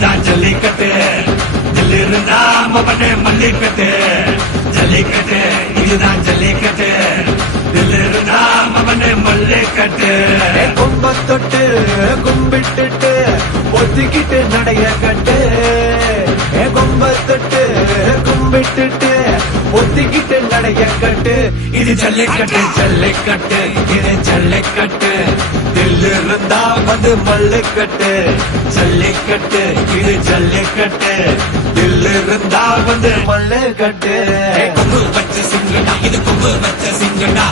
இதுதான் ஜல்லிக்கட்டு தில் இருந்தா மவனே மல்லிக்கட்டு ஜல்லிக்கட்டு இதுதான் ஜல்லிக்கட்டு தில் இருந்தா மவனே மல்லிக்கட்டு கும்ப தொட்டு கும்பிட்டுட்டு ஒத்திக்கிட்டு நடைய கட்டு கும்ப தொட்டு கும்பிட்டுட்டு ஒத்திக்கிட்டு நடைய கட்டு இது ஜல்லிக்கட்டு ஜல்லிக்கட்டு இது ஜல்லிக்கட்டு தில் இருந்தா வந்து மல்லுக்கட்டு ஜல்லிக்கட்டு இது ஜல்லிக்கட்டு தில் இருந்தா வந்து மல்லுக்கட்டு கொம்பு வச்ச சிங்கடா இது கொம்பு வச்ச சிங்கடா